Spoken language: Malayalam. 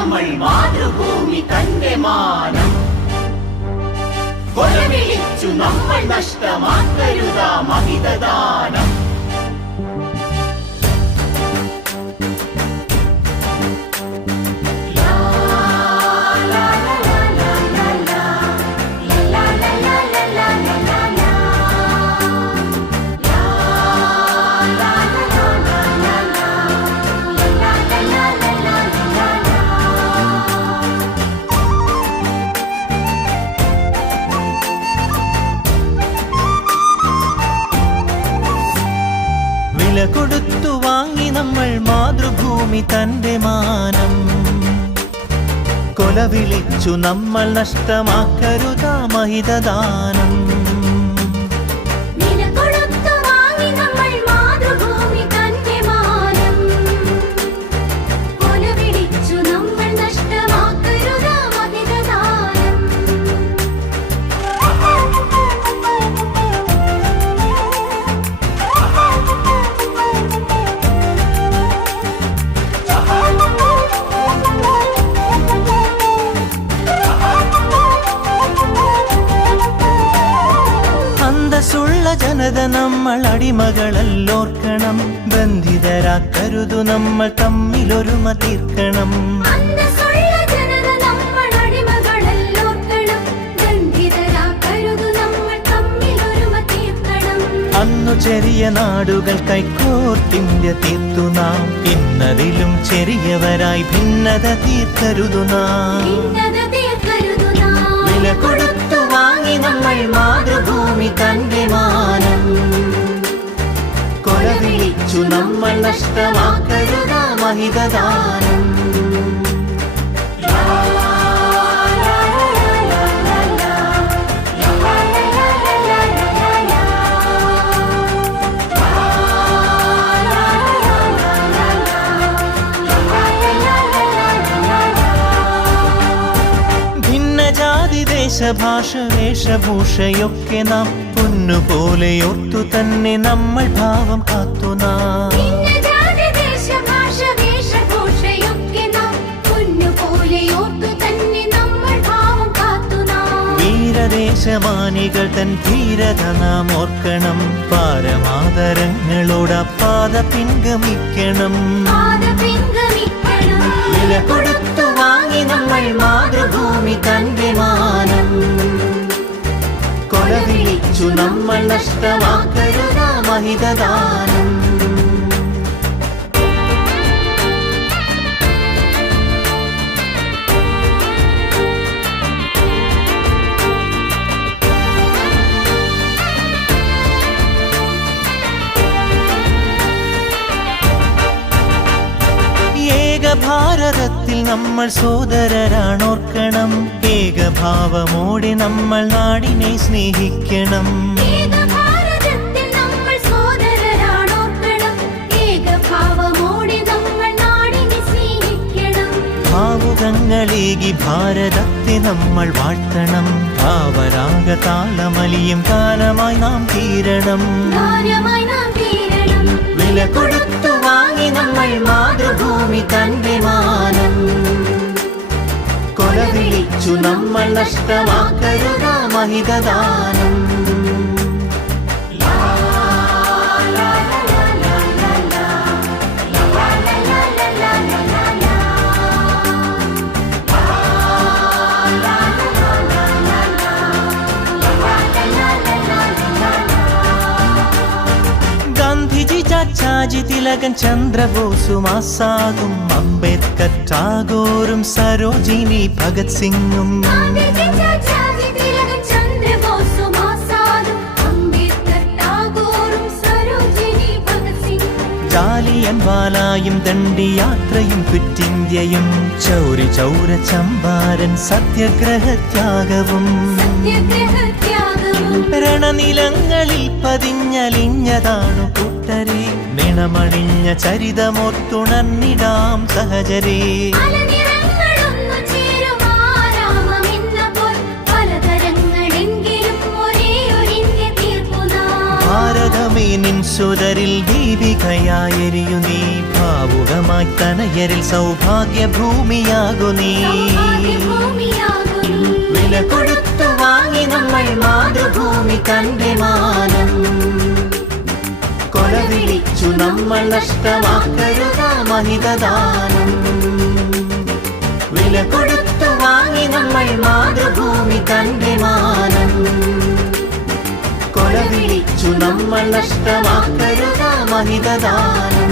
നമ്മൾ മാതൃഭൂമി തന്റെ മാനം കൊലവിളിച്ചു നമ്മൾ നഷ്ടമാക്കരുതാ മഹിതദാനം. വില കൊടുത്തു വാങ്ങി നമ്മൾ മാതൃഭൂമി തന്റെ മാനം കൊലവിളിച്ചു നമ്മൾ നഷ്ടമാക്കരുതാ മഹിതദാനം. അന്തസ്സുള്ള ജനത നമ്മൾ അടിമകളല്ലോർക്കണം, ബന്ധിതരാക്കരുതു നമ്മൾ തമ്മിലൊരുമ തീർക്കണം. അന്നു ചെറിയ നാടുകൾ കൈക്കോർത്തിന്ത്യ തീർത്തു നാം, ഇന്നതിലും ചെറിയവരായി ഭിന്നത തീർക്കരുതു നാം. വില കൊടുത്തു വാങ്ങി നമ്മൾ മാതൃഭൂമി തന്റെ മാനം കൊലവിളിച്ചു നമ്മൾ നഷ്ടമാക്കരുതാ മഹിതദാനം. ദേശഭാഷ വേഷഭൂഷയൊക്കെ നാം പൊന്നുപോലെ ഓർത്തു തന്നെ നമ്മൾ ഭാവം കാത്തു നാം. വീരദേശമാനികൾ തൻ ധീരത നാം ഓർക്കണം, പാരമാദരങ്ങളോട് പാത പിൻഗമിക്കണം. വില കൊടുത്തു വാങ്ങി നമ്മൾ മാതൃഭൂമി തന്റെ മാനം കൊലവിളിച്ചു നമ്മൾ നഷ്ടമാക്കരുതാ മഹിതദാനം. ഭാരതത്തിൽ നമ്മൾ സോദരരാണോർക്കണം, ഏകഭാവമോടെ നമ്മൾ നാടിനെ സ്നേഹിക്കണം. ഭാവുകങ്ങളേകി ഭാരതത്തെ നമ്മൾ വാഴ്ത്തണം, ഭാവരാഗ താളമലിയും ഗാനമായി നാം തീരണം. വില കൊടുത്തു വാങ്ങി നമ്മൾ മാതൃഭൂമി തന്റെ മാനം കൊലവിളിച്ചു നമ്മൾ നഷ്ടമാക്കരുതാ മഹിതദാനം. ചാച്ചാജി തിലകൻ ചന്ദ്രബോസും ആസാദും അംബേദ്കർ ടാഗോറും സരോജിനി ഭഗത് സിംഗും ജാലിയൻ വാലായും ദണ്ഡിയാത്രയും ക്വിറ്റിന്ത്യയും ചൗരി ചൗര ചമ്പാരൻ സത്യാഗ്രഹത്യാഗവും രണനിലങ്ങളിൽ പതിഞ്ഞലിഞ്ഞതാണു കൂട്ടരെ, നിണമണിഞ്ഞ ചരിതമോർത്തുണർന്നിടാം സഹചരേ. ഭാരതമേ നിൻ സുതരിൽ ദീപികയായെരിയു നീ ഭാവുകമായി തനയരിൽ സൗഭാഗ്യ ഭൂമിയാകു നീ വില കൊടുത്തു വാങ്ങി നമ്മൾ മാതൃഭൂമി തന്റെ മാനം കൊലവിളിച്ചു നമ്മൾ നഷ്ടമാക്കരുത മഹിതദാനം വില കൊടുത്തു വാങ്ങി നമ്മൾ മാതൃഭൂമി തന്റെ മാനം കൊലവിളിച്ചു നമ്മൾ നഷ്ടമാക്കരുത മഹിതദാനം